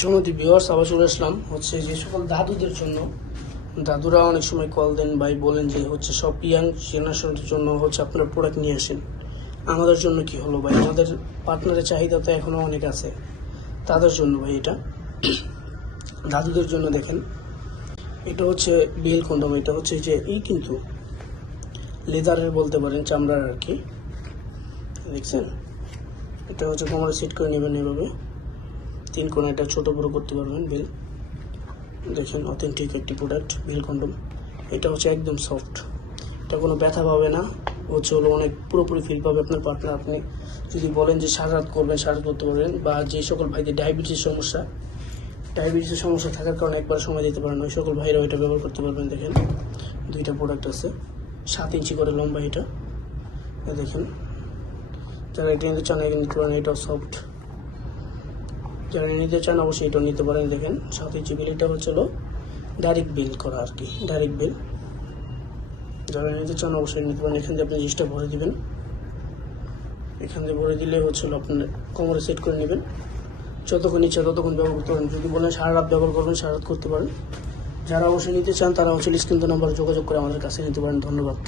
Chunati viewers, আবার চলে আসলাম হচ্ছে যে সকল দাদুদের জন্য। দাদুরা অনেক সময় কল দেন ভাই, বলেন যে হচ্ছে সব ইয়াং জেনারেশনের জন্য হচ্ছে আপনারা প্রোডাক্ট নিয়ে আসেন। আমাদের জন্য কি হলো ভাই, আমাদের পার্টনারের চাহিদা তো এখনও অনেক আছে, তাদের জন্য ভাই এটা। দাদুদের জন্য দেখেন, এটা হচ্ছে বেল কন্ডম। এটা হচ্ছে যে কিন্তু লেদারের বলতে পারেন, চামড়ার আর কি। দেখছেন, এটা হচ্ছে কোমরে সেট করে নেবেন এভাবে, 3 কোণা এটা ছোটো বড়ো করতে পারবেন বেল। দেখেন, অথেন্টিক একটি প্রোডাক্ট বেল কন্ডম। এটা হচ্ছে একদম সফট, এটা কোনো ব্যথা পাবে না, হলো অনেক পুরোপুরি ফিল পাবে আপনার পার্টনার। আপনি যদি বলেন যে সারা রাত করবেন, সারা রাত করতে পারবেন। বা যে সকল ভাইদের ডায়াবেটিসের সমস্যা থাকার কারণে একবার সময় দিতে পারেন, ওই সকল ভাইরা এটা ব্যবহার করতে পারবেন। দেখেন, 2টা প্রোডাক্ট আছে, 7 ইঞ্চি করে লম্বা এটা। দেখেন, যারা এটা নিতে চান নিতে পারেন, এটাও সফট। যারা নিতে চান অবশ্যই এটাও নিতে পারেন। দেখেন, 7 ইঞ্চি বিল, এটা হচ্ছিল ডাইরেক্ট বিল করা আর কি, ডাইরেক্ট বিল। যারা নিতে চান অবশ্যই নিতে পারেন। এখান দিয়ে আপনি জিনিসটা ভরে দিবেন, এখান দিয়ে ভরে দিলে হচ্ছিল আপনার কোমরে সেট করে নেবেন। যতক্ষণ ইচ্ছা ততক্ষণ ব্যবহার করতে পারেন। যদি বলেন সারা রাত ব্যবহার করবেন, সারা রাত করতে পারেন। যারা অবশ্যই নিতে চান তারা হচ্ছে স্ক্রিন নাম্বার যোগাযোগ করে আমাদের কাছে নিতে পারেন। ধন্যবাদ।